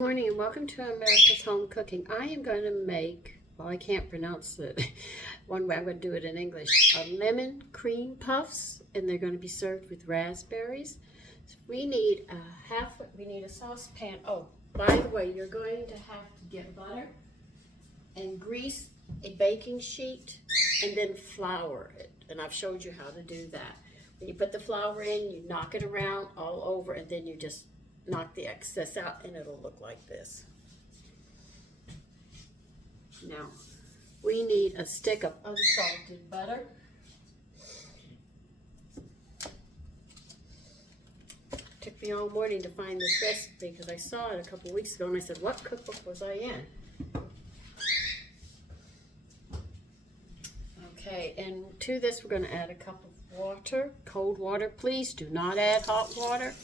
Good morning and welcome to America's Home Cooking. I am going to make, well, I can't pronounce it one way, I'm going to do it in English, lemon cream puffs, and they're going to be served with raspberries. So we need a saucepan. Oh, by the way, you're going to have to get butter and grease a baking sheet and then flour it. And I've showed you how to do that. When you put the flour in, you knock it around all over, and then you just knock the excess out and it'll look like this. Now, we need a stick of unsalted butter. Took me all morning to find this recipe because I saw it a couple weeks ago and I said, what cookbook was I in? Okay, and to this we're going to add a cup of water, cold water. Please do not add hot water.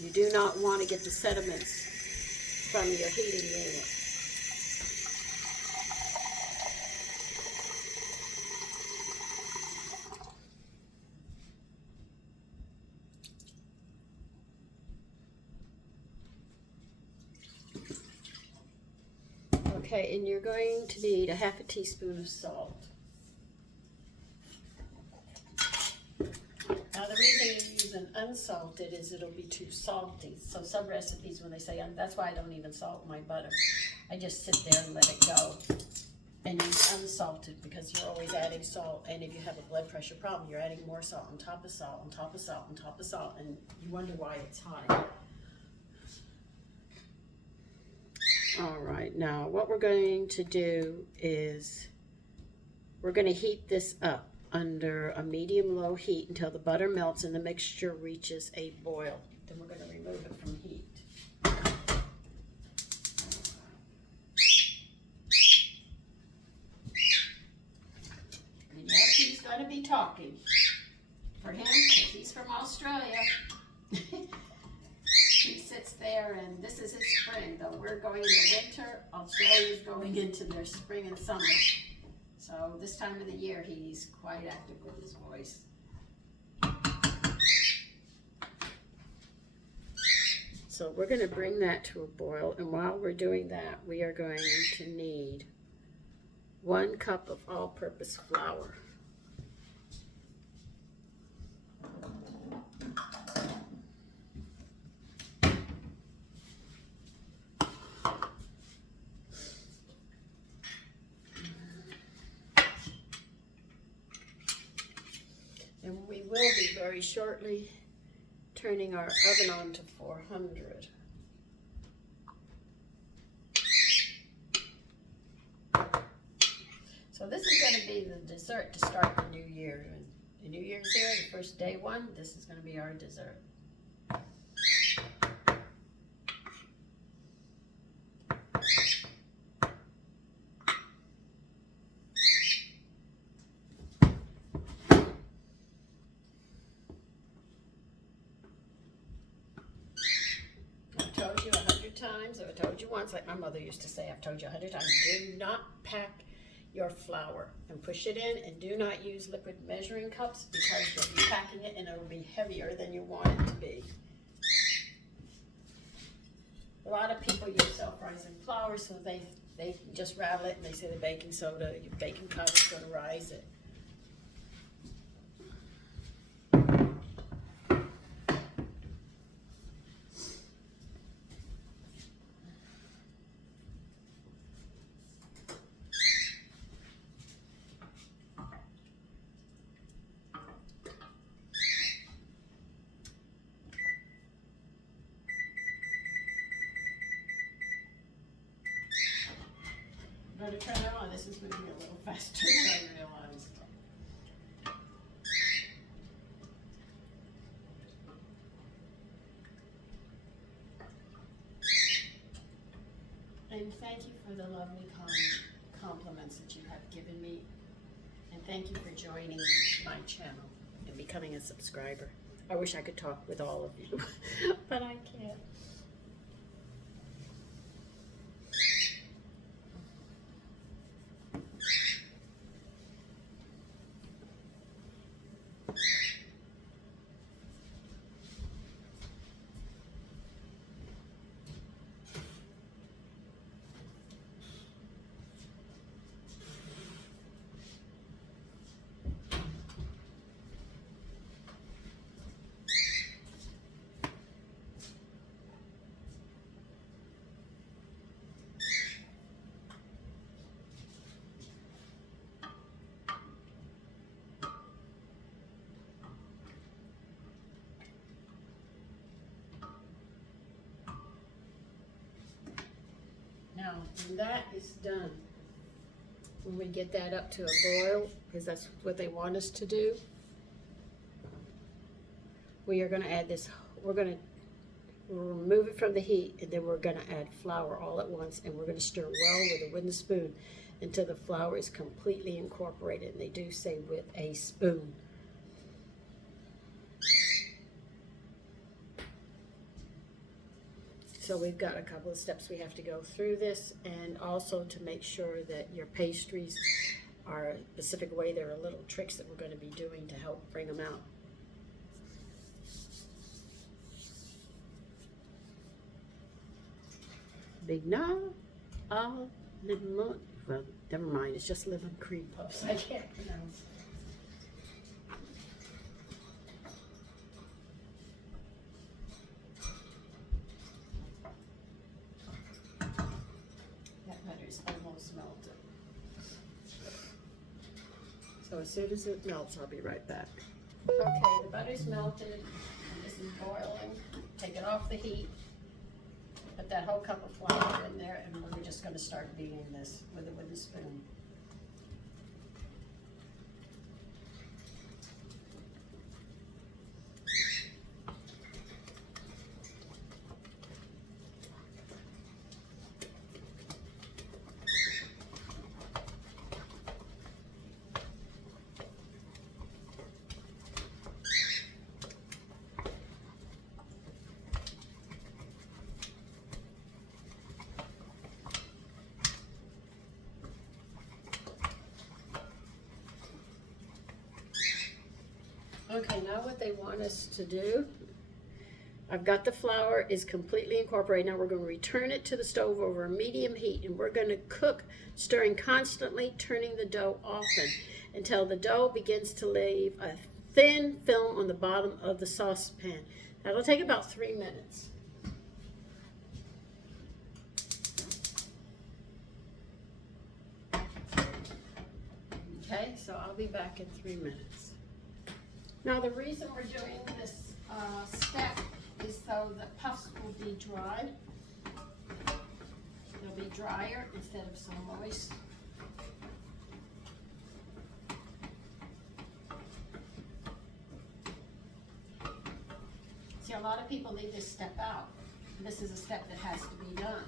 You do not want to get the sediments from your heating unit. Okay, and you're going to need a half a teaspoon of salt. Now the reason you use an unsalted is it'll be too salty. So some recipes when they say, that's why I don't even salt my butter. I just sit there and let it go and use unsalted because you're always adding salt. And if you have a blood pressure problem, you're adding more salt on top of salt, on top of salt, on top of salt, and you wonder why it's high. All right, now what we're going to do is we're going to heat this up under a medium-low heat until the butter melts and the mixture reaches a boil. Then we're going to remove it from heat. And yes, he's going to be talking. For him, because he's from Australia. He sits there and this is his spring. Though we're going into winter, Australia's going into their spring and summer. So this time of the year, he's quite active with his voice. So we're going to bring that to a boil, and while we're doing that, we are going to need 1 cup of all-purpose flour. And we will be very shortly turning our oven on to 400. So this is going to be the dessert to start the new year. And the new year's here, the first day one, this is going to be our dessert. Told you 100 times, or I told you once, like my mother used to say, I've told you 100 times, do not pack your flour and push it in, and do not use liquid measuring cups because you'll be packing it and it'll be heavier than you want it to be. A lot of people use self-rising flour, so they just rattle it and they say the baking soda, your baking powder is going to rise it. I'm going to turn it on. This is moving a little faster than I realized. And thank you for the lovely compliments that you have given me. And thank you for joining my channel and becoming a subscriber. I wish I could talk with all of you, but I can't. Now, when that is done, when we get that up to a boil, because that's what they want us to do, we are going to add this, we'll remove it from the heat, and then we're going to add flour all at once, and we're going to stir well with a wooden spoon until the flour is completely incorporated, and they do say with a spoon. So we've got a couple of steps we have to go through this, and also to make sure that your pastries are a specific way. There are little tricks that we're going to be doing to help bring them out. Big no, all lemon, well, never mind, it's just lemon cream puffs. I can't pronounce. Almost melted. So as soon as it melts, I'll be right back. Okay, the butter's melted, and this is boiling. Take it off the heat. Put that whole cup of flour in there, and we're just going to start beating this with a wooden spoon. Okay, now what they want us to do, I've got the flour is completely incorporated. Now we're going to return it to the stove over a medium heat, and we're going to cook, stirring constantly, turning the dough often until the dough begins to leave a thin film on the bottom of the saucepan. That'll take about 3 minutes. Okay, so I'll be back in 3 minutes. Now the reason we're doing this step is so the puffs will be dry. They'll be drier instead of so moist. See, a lot of people leave this step out. This is a step that has to be done.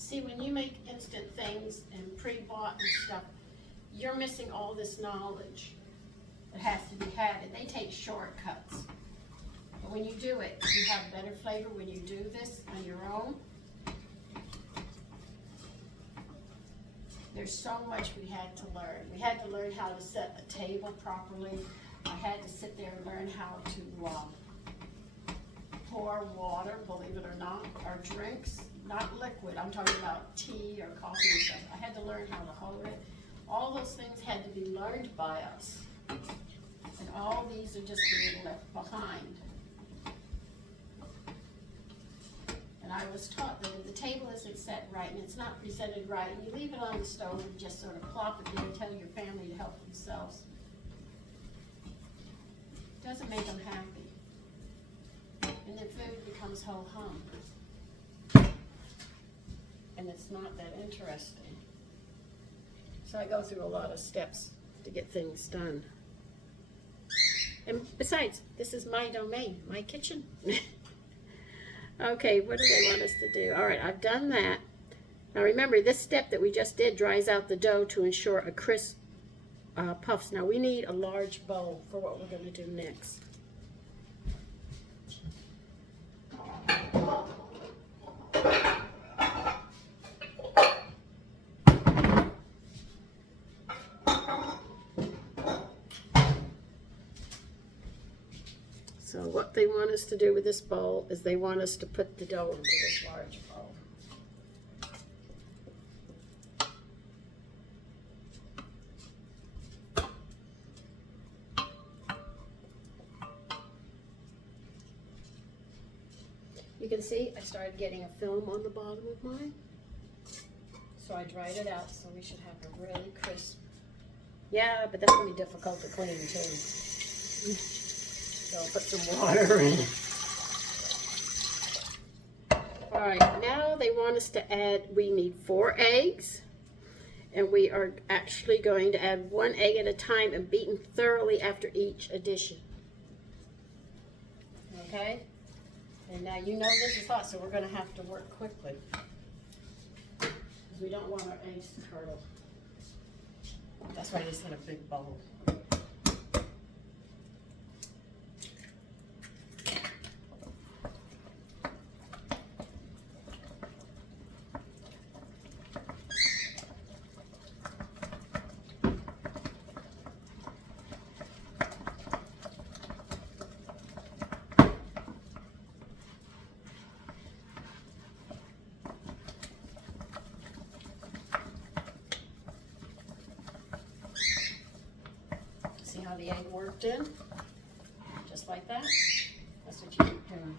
See, when you make instant things and pre-bought and stuff, you're missing all this knowledge that has to be had, and they take shortcuts. But when you do it, you have better flavor when you do this on your own. There's so much we had to learn. We had to learn how to set a table properly. I had to sit there and learn how to pour water, believe it or not, or drinks. Not liquid, I'm talking about tea or coffee and stuff. I had to learn how to hold it. All those things had to be learned by us. And all these are just being left behind. And I was taught that if the table isn't set right and it's not presented right, and you leave it on the stove and just sort of plop it there and tell your family to help themselves, it doesn't make them happy. And the food becomes ho-hum. And it's not that interesting. So I go through a lot of steps to get things done. And besides, this is my domain, my kitchen. Okay, what do they want us to do? All right, I've done that. Now remember, this step that we just did dries out the dough to ensure a crisp puffs. Now we need a large bowl for what we're going to do next. So what they want us to do with this bowl is they want us to put the dough into this large bowl. You can see I started getting a film on the bottom of mine. So I dried it out, so we should have a really crisp. Yeah, but that's going to be difficult to clean too. So I'll put some water in. All right, now they want us to add, we need 4 eggs. And we are actually going to add 1 egg at a time and beaten thoroughly after each addition. Okay? And now you know this is hot, so we're going to have to work quickly. Because we don't want our eggs to curdle. That's why I just had a big bowl. See how the egg worked in? Just like that. That's what you keep doing.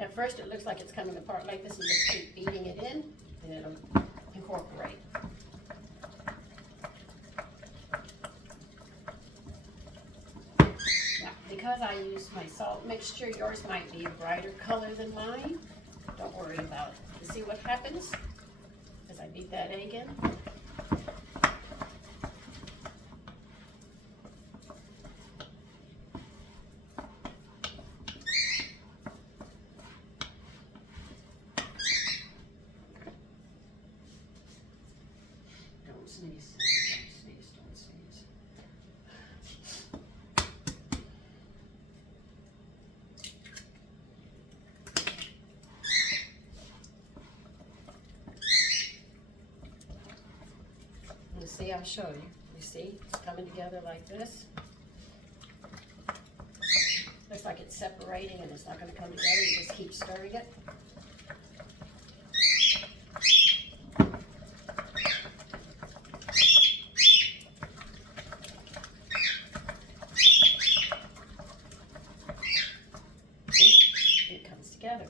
At first it looks like it's coming apart like this, and just keep beating it in and it'll incorporate. Because I use my salt mixture, yours might be a brighter color than mine. Don't worry about it. You see what happens as I beat that egg in? Don't sneeze. Don't sneeze. Don't sneeze. See, I'll show you. You see, it's coming together like this. Looks like it's separating and it's not going to come together. You just keep stirring it. See, it comes together.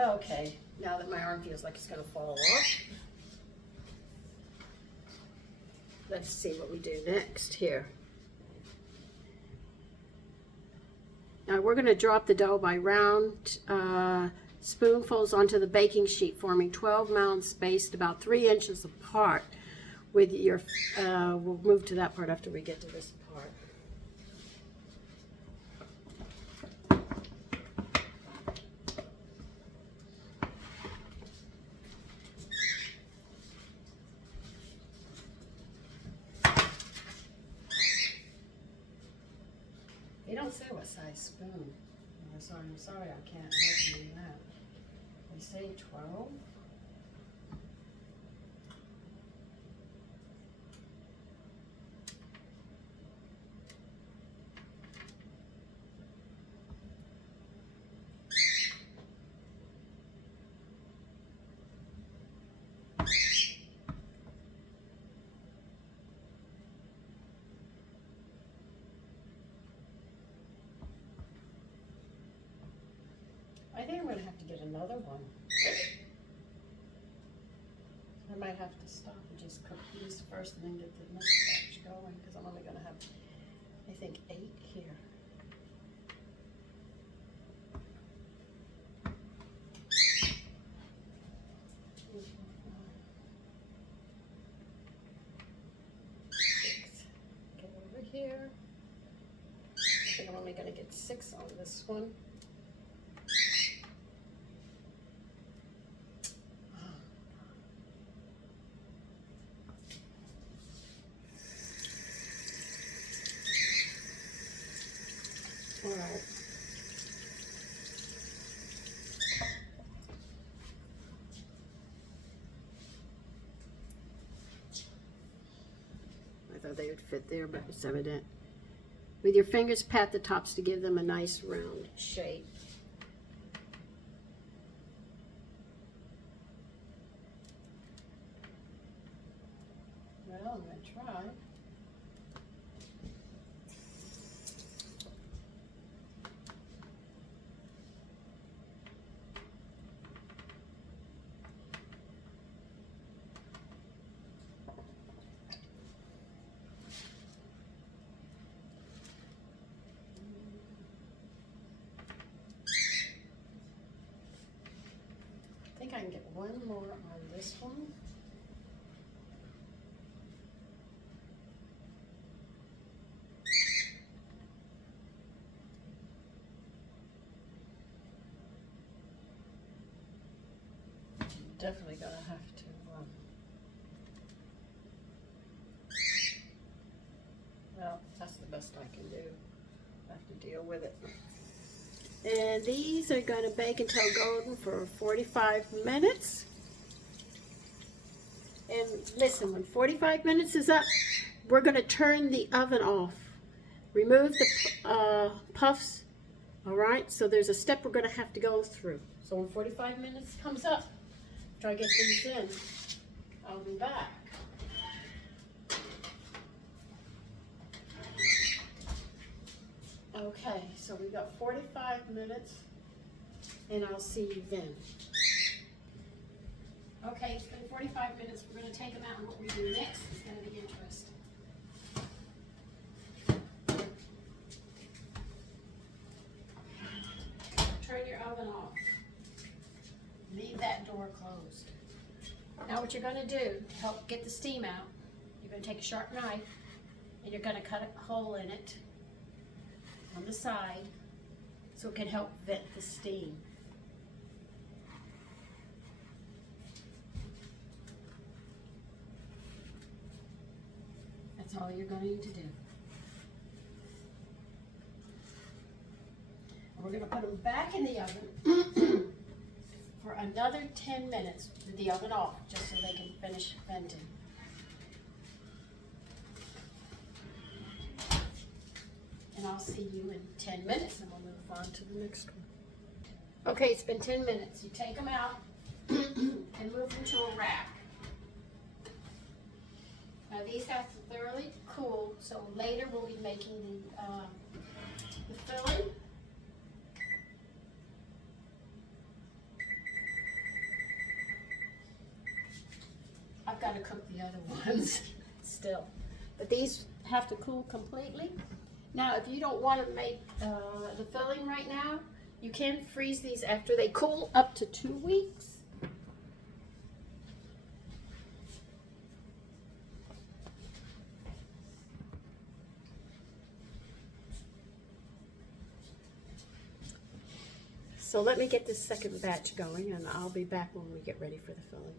Okay, now that my arm feels like it's going to fall off, let's see what we do next here. Now we're going to drop the dough by round spoonfuls onto the baking sheet, forming 12 mounds spaced about 3 inches apart. With your, we'll move to that part after we get to this part. They don't say what size spoon. So I'm sorry I can't help you in that. They say 12. think I'm going to have to get another one. I might have to stop and just cook these first and then get the next batch going because I'm only going to have, I think, 8 here. Get over here. I think I'm only going to get 6 on this one. All right. I thought they would fit there, but it's evident. With your fingers, pat the tops to give them a nice round shape. Well, I'm going to try. I think I can get one more on this one. Definitely gonna have to, well, that's the best I can do. I have to deal with it. And these are gonna bake until golden for 45 minutes. And listen, when 45 minutes is up, we're gonna turn the oven off. Remove the puffs, all right? So there's a step we're gonna have to go through. So when 45 minutes comes up, after I get these in, I'll be back. Okay, so we've got 45 minutes, and I'll see you then. Okay, it's been 45 minutes. We're going to take them out, and what we do next is going to be interesting. Turn your oven off. Leave that door closed. Now what you're going to do to help get the steam out, you're going to take a sharp knife, and you're going to cut a hole in it on the side so it can help vent the steam. That's all you're going to do. And we're going to put them back in the oven for another 10 minutes with the oven off, just so they can finish venting. And I'll see you in 10 minutes, and we'll move on to the next one. Okay, it's been 10 minutes. You take them out and move them to a rack. Now these have to thoroughly cool, so later we'll be making the filling. I've got to cook the other ones still, but these have to cool completely. Now, if you don't want to make the filling right now, you can freeze these after they cool up to 2 weeks. So let me get this second batch going, and I'll be back when we get ready for the filling.